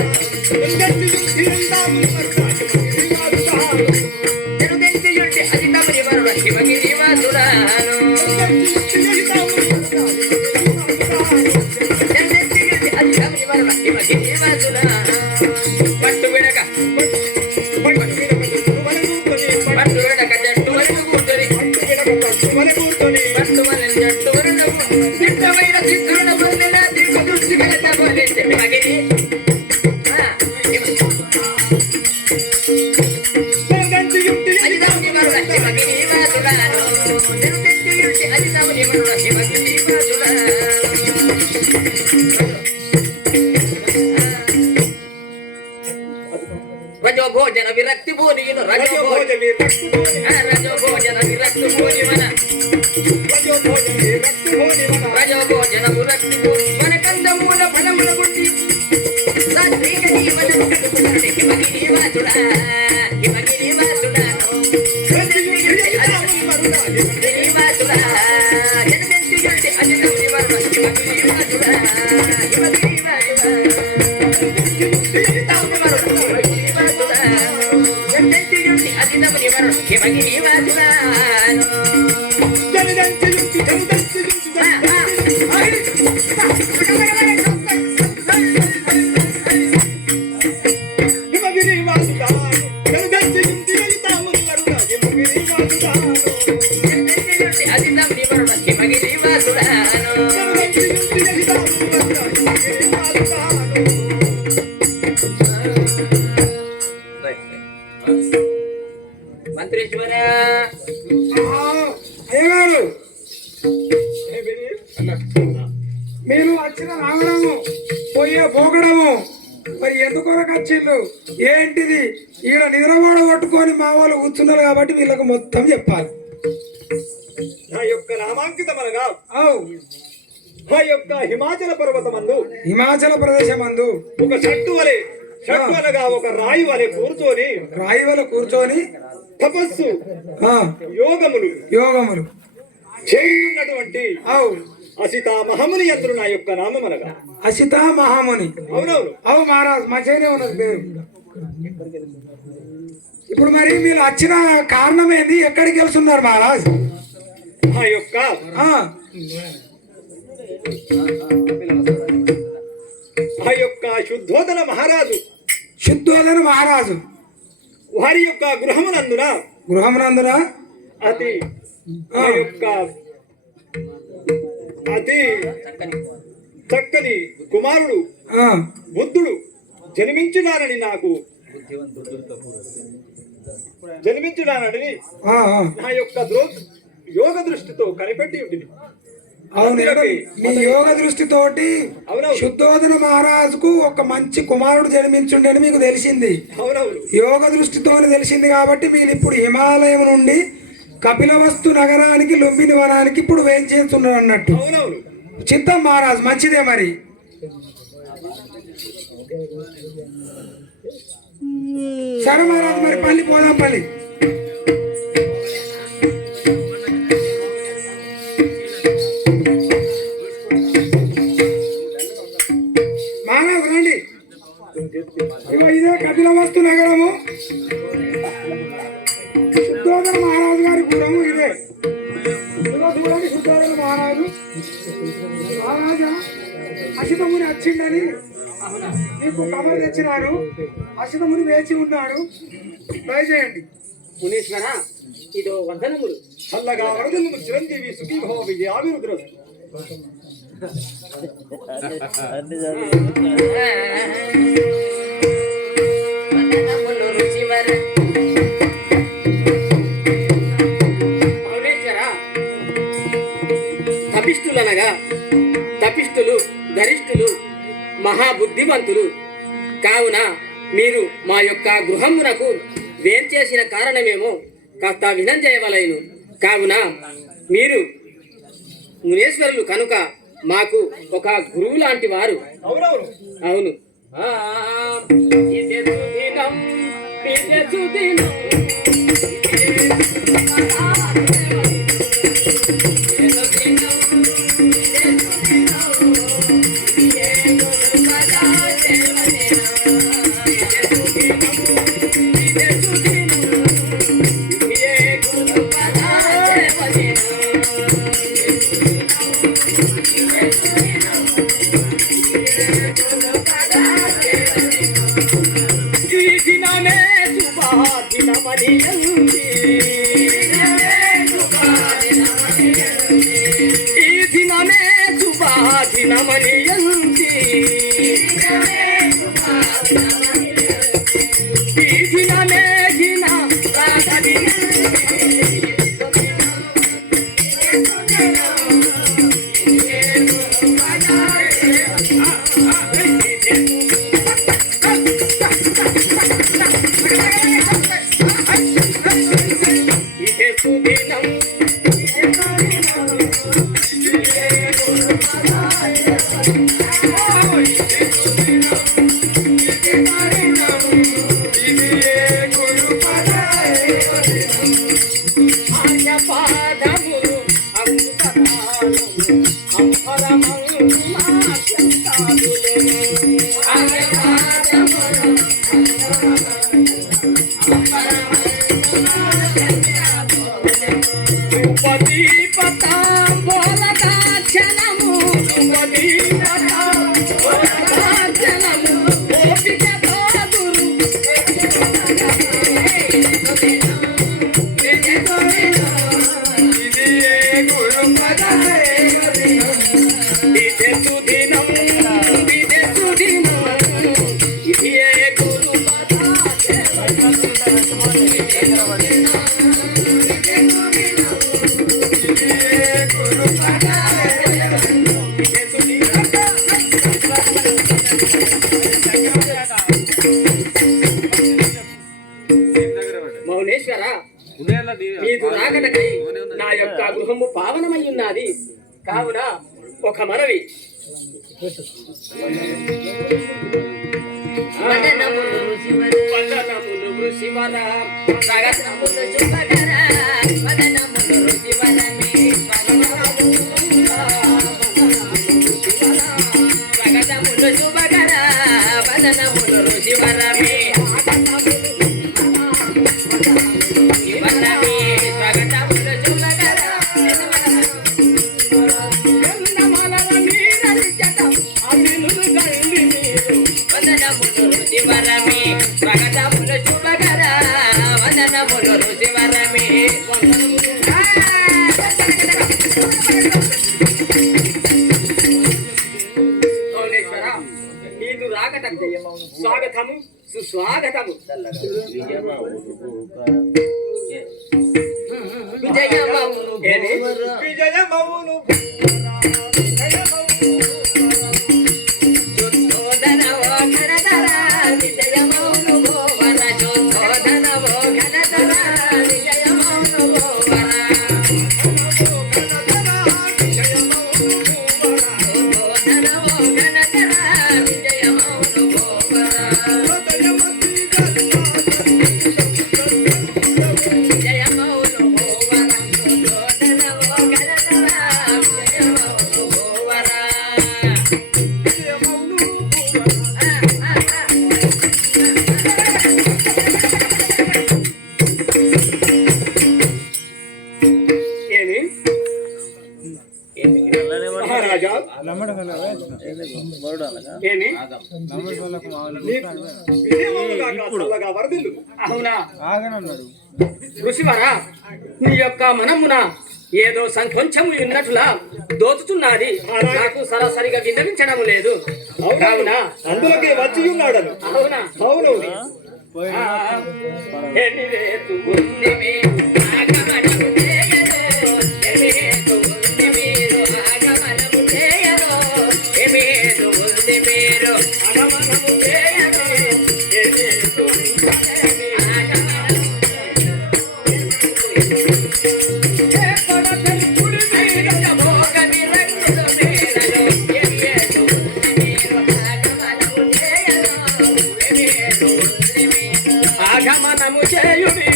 జనదంతియుంటి రజో భోజన విరక్తు భోజన రజో భోజన విరక్తు మన కందమూల ఫలముల గుట్టి సాత్విక జీవనం కడుపునటి హిమగిరి వాసుడా హిమగిరి వాసుడా హిమగిరి వాసుడా జన్మెంతి జంటి అజనౌని వర్మ హిమగిరి వాసుడా హిమగిరి వాసుడా హిమగిరి వాసుడా హిమగిరి వాసుడా మంత్రేశ్వర అయ్యగారు మీరు వచ్చిన రావడము పోయే పోగడము మరి ఎందుకొరకు వచ్చిండు ఏంటిది ఈడ నిద్రపోడ కొట్టుకొని మా వాళ్ళు కూర్చున్నారు కాబట్టి వీళ్ళకు మొత్తం చెప్పాలి. నా యొక్క నామాంకితం అనగా అవు ఆ యొక్క హిమాచల పర్వతమందు హిమాచల ప్రదేశమందు ఒక చెట్టు అనగా ఒక రాయి వలె కూర్చొని రాయి వల్ల కూర్చొని తపస్సు ఆ, యోగములు చేయున్నటువంటి అవు అసితా మహముని యంత్రు నా యొక్క నామం అనగా అసితా మహాముని. అవునవును. అవు మహారాజ్ మంచిగానే ఉన్నది పేరు. ఇప్పుడు మరి మీరు వచ్చిన కారణం ఏంది, ఎక్కడికి వెళ్తున్నారు మహారాజ్? ఆ యొక్క ఆ, ఆ యొక్క శుద్ధోదన మహారాజు శుద్ధోదన మహారాజు వారి యొక్క గృహమునందున అతి ఆ యొక్క అతి చక్కని కుమారుడు ఆ, బుద్ధుడు జన్మించున్నానని ఆ, ఆ. నా యొక్క యోగ దృష్టితో కనిపెట్టి ఉంటుంది. అవును, మీ యోగ దృష్టితోటి అవునవును. శుద్ధోదన మహారాజుకు ఒక మంచి కుమారుడు జన్మించుండని మీకు తెలిసింది. అవునవును. యోగ దృష్టితో తెలిసింది కాబట్టి మీరు ఇప్పుడు హిమాలయం నుండి కపిలవస్తు నగరానికి లుంబిని వనానికి ఇప్పుడు వేంచేస్తున్నారు అన్నట్టు. అవునవును. చిత్తం మహారాజ్, మంచిదే. మరి సరే మహారాజ్, మరి పల్లి పోదాం. పల్లి మహారాజ్ రండి. ఇగో ఇదే కపిలవస్తు నగరము, శుద్ధోదన మహారాజు గారి గురము ఇదే. ఇదిగో చూడండి, శుద్ధోదన మహారాజు. మహారాజా అసితముని వచ్చిండని మీకు కబర్ తెచ్చినాను. అసితముని వేచి ఉన్నాడు, దయచేయండి. మునీశ్వర ఇదో వందనములు. చల్లగా వరదలు చిరంజీవి సుఖీభవ విజయాభివృద్ధి. వందనములు రుచివర. అవునేశ్వర, తపిష్టులు గరిష్ఠులు మహాబుద్ధివంతులు కావున మీరు మా యొక్క గృహమునకు వేంచేసిన కారణమేమో కాస్త వినంజేయవలయను. కావున మీరు మునేశ్వరులు కనుక మాకు ఒక గురువు లాంటి వారు. అవునవును. అవును. ఇదే సుదినం, ఇదే సుదినం. ఆర్యపాదములు అంకుతాలము అంబరమంగుమాత్యంతాదులెను. ఉపదీపతాంబోలకాచలము ఉపదీపతాంబోలకాచలము ఓపికతో గురు సుదినం ఇది గురు మౌనేశ్వర నీకు రాకటకై నా యొక్క గృహము పావనమై ఉన్నది. కావున ఒక మనవి, వదనములు వృషివర రగతములు శుభకర వదనములు శివరమే రగతములు శుభకర వదనములు శివరమే శివరమే రగతములు శుభకర శివరమే ప్రగతములు శుభకర వందనములు శివరమే మౌనేశ్వర నీదు రాకట స్వాగతము సుస్వాగతము. విజయమౌను విజయమౌను అవునా ఋషివరా, నీ యొక్క మనమున ఏదో సంకొంచెము ఉన్నట్లా దోచుతున్నది. నాకు సరాసరిగా విన్నవించడం లేదు. కావున అందులోకి వచ్చి ఉన్నాడు. అవునా? అవును. ఆగమనము చేయుడి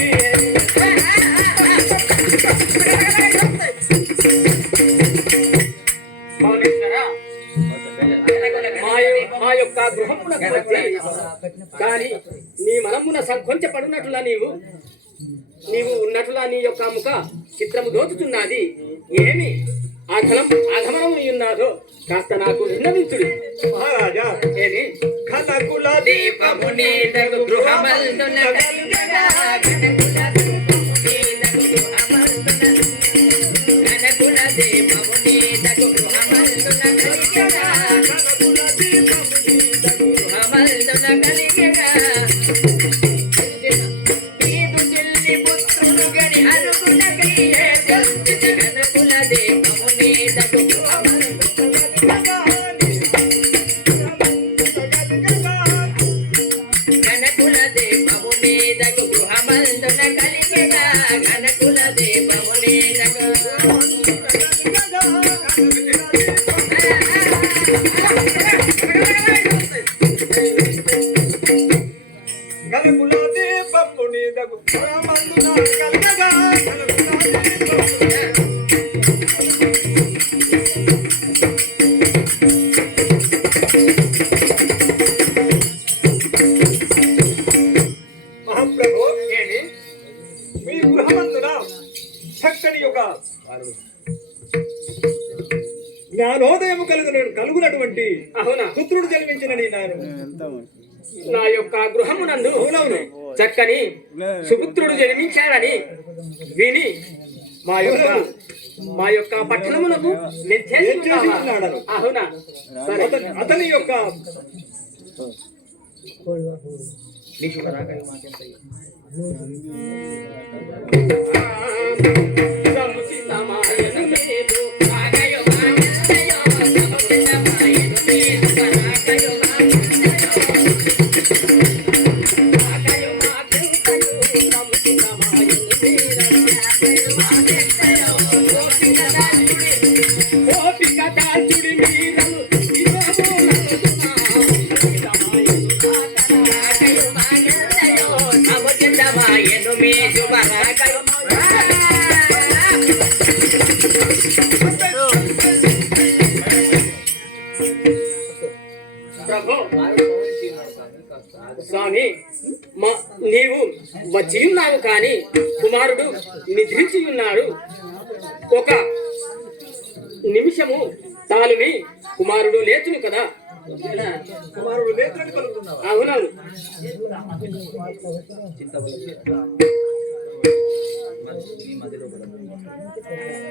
మా యొక్క గృహమునకు వచ్చి కానీ నీ మనమున సంకొంచపడినట్లా నీవు ఉన్నట్లా నీ యొక్క ముఖ చిత్రము దోచుతున్నది. ఏమి ఆగమనము ఉన్నాదో కాస్త నాకు విన్నవించుడు. మహారాజా, ఏమి కనకుల దీపము నీడగు గృహమందున కలిగగా కనకుల దీపము నీడగు కనకుల దీపము నీడగు గృహమందున కలిగగా గృహమందున కలిగగా నీదు చెల్లి పుత్రుడు గడి అరుగున కయ్యే కనకుల దీపము నీడగు గణకుల దీపము నీడగు గృహమందున కలిగగా గణకుల దీపము నీడగు కనకుల దీపము నీడగు గృహమందున కలిగగా చక్కని యొక్క జ్ఞానోదయము కలుగునటువంటి అవునా పుత్రుడు జన్మించిన నేను నా యొక్క గృహమునందు అవునవును చక్కని సుపుత్రుడు జన్మించాడని విని మా యొక్క పట్టణమునకు నిర్దేశించున్నాడు. అవునా సరే అతని యొక్క ప్రభు స్వామి నీవు వచ్చి ఉన్నావు కాని కుమారుడు నిద్రించి ఉన్నాడు. ఒక నిమిషము తాలుని కుమారుడు లేచును కదా. కుమారుడు నేత్రుడు కలుగుతున్నాడు. అవునవును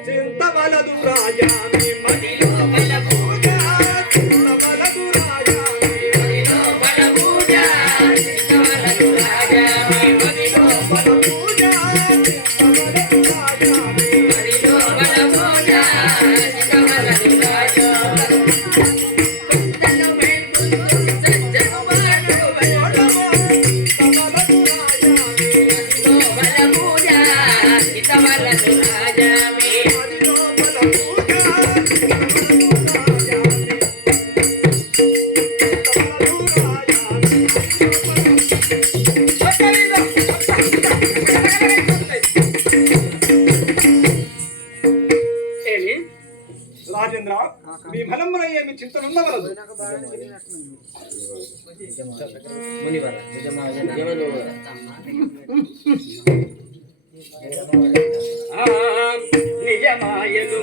చింతవలదు రాజా మీ మదిలో బలపూజ చింతవలదు రాజా మీ మదిలో బలపూజ చింతవలదు రాజా మీ మదిలో బలపూజ చింతవలదు రాజా మీ మదిలో బలపూజ చింతవలదు రాజా రాజేంద్ర మీ ఫలమున ఏమి చింతనున్నవలదు. నిజమాయను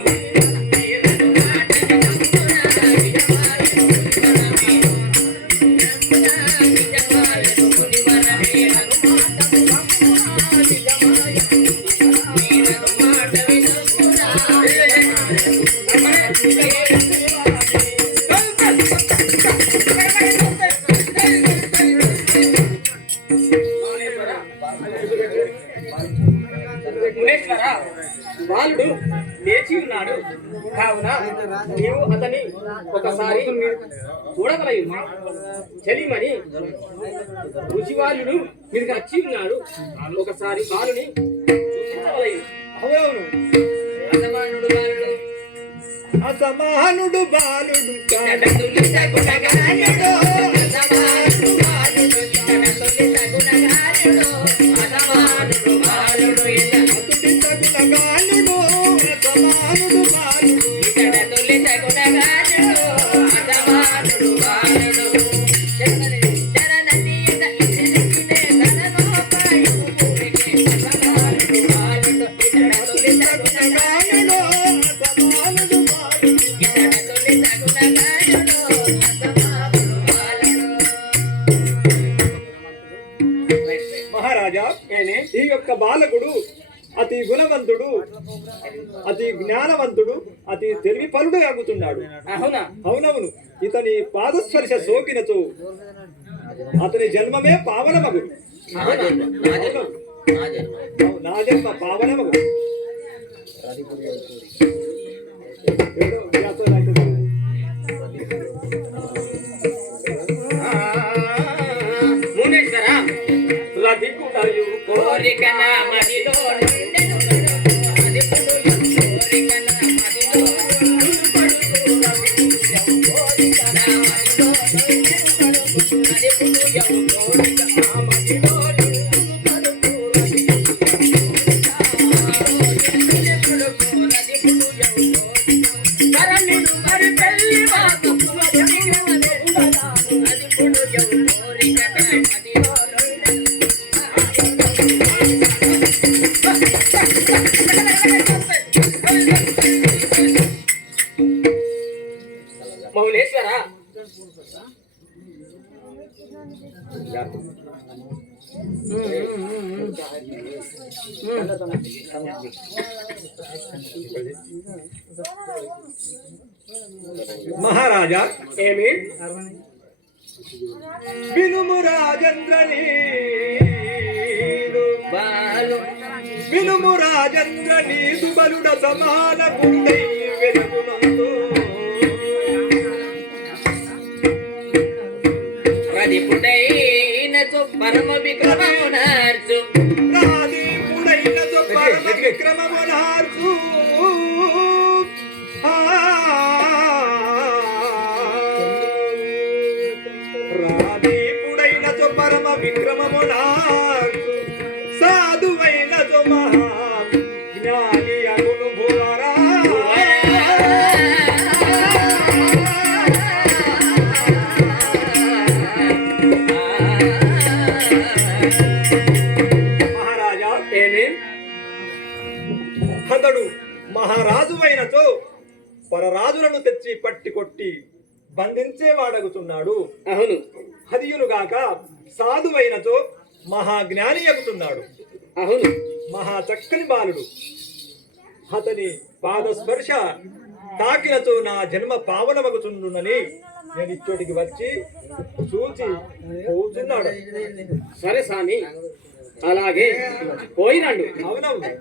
మునేశ్వర బాలుడు లేచి ఉన్నాడు కావున నీవు అతని ఒకసారి చూడగలవు. చలిమని రుచివాలుడు మీరు వచ్చి ఉన్నాడు. ఒకసారి బాలుని చూపించగలవు. అవునవును అసమానుడు బాలుడు మహారాజా ఈ యొక్క బాలకుడు అతి గుణవంతుడు, అతి జ్ఞానవంతుడు, అతి తెలివి పరుడు ఆగుతున్నాడు. అవునా అవునవును ఇతని పాదస్పర్శ సోకినతో అతని జన్మమే పావనమగు. నా జన్మ పావనమగు. మునేశ్వర రతికుడయు కోరిక నా మదిలో నిండెను అదిపుడు కోరిక నా మదిలో కోరిక నా మదిలో అదిపుడు కోరిక నా మదిలో కరణి మౌలేశ్వర మహారాజా ఏమి వినుము రాజేంద్రని వినుము రాజేంద్ర నీదు బలుడ సమాన గుండై వెలుగునందు పరమ విక్రమమునార్చు రాదీపుడైనతో పరమ విక్రమమునార్చు రాదీపుడైనతో పరమ విక్రమమునార్చు సాధువైనతో మహా జ్ఞాని అగును భువరా అతడు మహారాజువైనతో పరరాజులను తెచ్చి పట్టి కొట్టి బంధించేవాడగుతున్నాడు. అవును. హదియునుగాక సాధువైనతో మహాజ్ఞాని అగుతున్నాడు. అవును. మహా చక్కని బాలుడు. అతని పాదస్పర్శ తాకినతో నా జన్మ పావనమగుతుండునని నేను ఇచ్చోటికి వచ్చి చూచి పోతున్నాడు. సరే స్వామి, అలాగే పోయిరండు. అవునవును.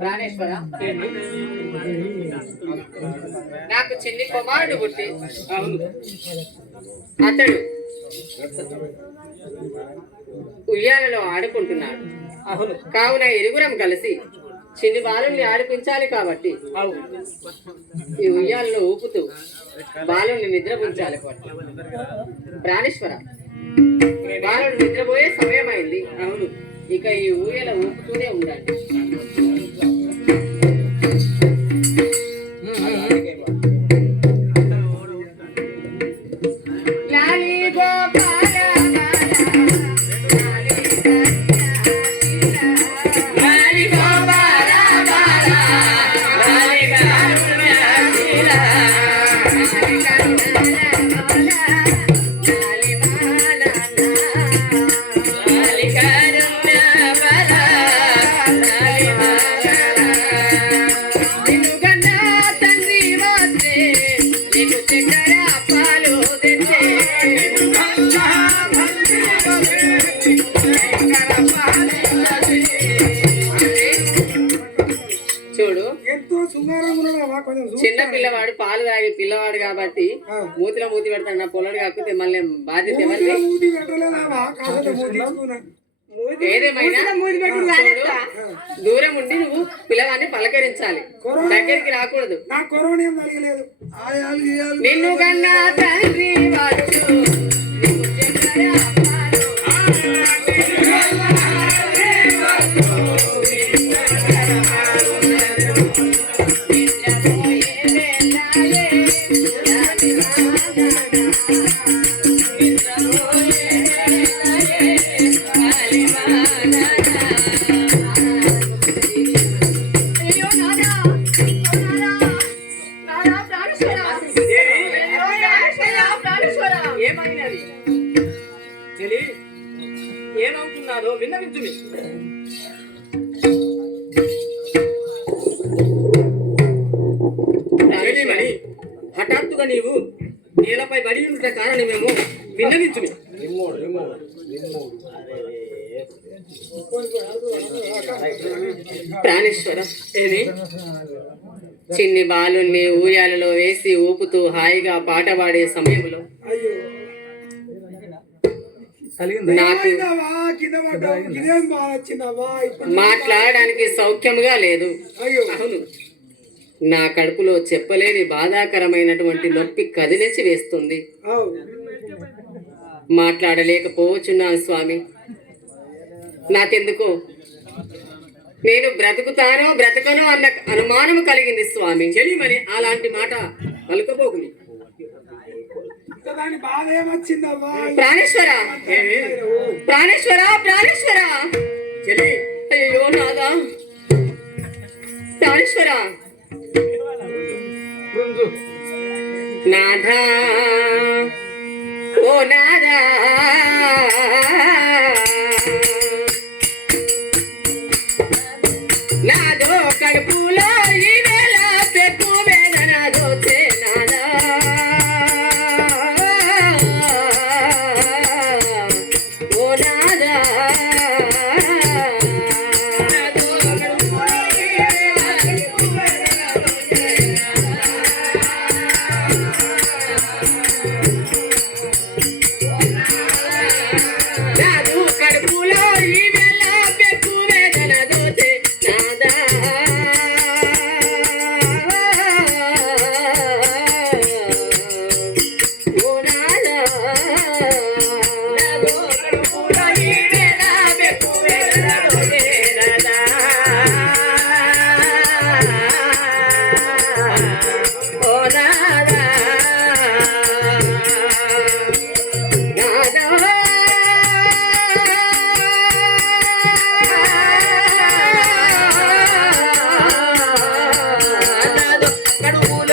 ప్రాణేశ్వర, నాకు చిన్ని కుమారుడు పుట్టి అతడు ఉయ్యాలలో ఆడుకుంటున్నాడు. కావున ఇరుగురం కలిసి చిన్ని బాలుల్ని ఆడిపించాలి కాబట్టి ఈ ఉయ్యాలలో ఊపుతూ బాలుల్ని నిద్రపుంచాలి. ప్రాణేశ్వర, బాలుడు నిద్రపోయే సమయం అయింది. అవును, ఇక ఈ ఊయల ఊపుతూనే ఉండాలి. చూడు, చిన్న పిల్లవాడు పాలు తాగి పిల్లవాడు కాబట్టి మూతిలో మూతి పెడతాడు. నా పొలడు కాకపోతే మళ్ళీ బాధ్యత ఏదేమైనా దూరం ఉండి నువ్వు పిల్లవాడిని పలకరించాలి, దగ్గరికి రాకూడదు. నిన్ను కన్నా తండ్రి ఏమవుతున్నారో విన్నవించుమి. హఠాత్తుగా నీవు నేలపై బడి ఉండే కారణమేమో విన్నవించుమి. ప్రాణేశ్వర, చిన్ని బాలుల్ని ఊయాలలో వేసి ఊపుతూ హాయిగా పాట పాడే సమయంలో అయ్యో నాకు ఏమైందవ్వా? కింద పడ్డావు. ఇదేం బాధ వచ్చిందవ్వా? ఇప్పుడు మాట్లాడడానికి సౌఖ్యంగా లేదు. అయ్యో అవును, నా కడుపులో చెప్పలేని బాధాకరమైనటువంటి నొప్పి కదిలించి వేస్తుంది. అవు మాట్లాడలేకపోవచ్చున్నాను స్వామి. నాకెందుకో నేను బ్రతుకుతానో బ్రతకనో అన్న అనుమానం కలిగింది స్వామి. చెలిమని అలాంటి మాట పలుకపోకుని. దాని బాధ ఏమొచ్చిందవ్వా? ప్రాణేశ్వర, ప్రాణేశ్వర, ప్రాణేశ్వర, చెలి అయ్యో నాదా, ప్రాణేశ్వర, నాథా, ఓ నాదా, నాదో కడుపులో ఈ వేళ పెక్కు వేదన దోచే నాదా, ఓ నాదా, నాదో కడుపులో ఈ వేళ పెక్కు వేదన దోచే నాదు కడుపులో ఈ వేళ పెక్కు వేదన దోచే నాదా, ఓ నాదా, నాదు కడుపులో ఈ వేళ పెక్కు వేదన దోచే నాదా, ఓ నాదా, నాదా, నాదో కడుపులో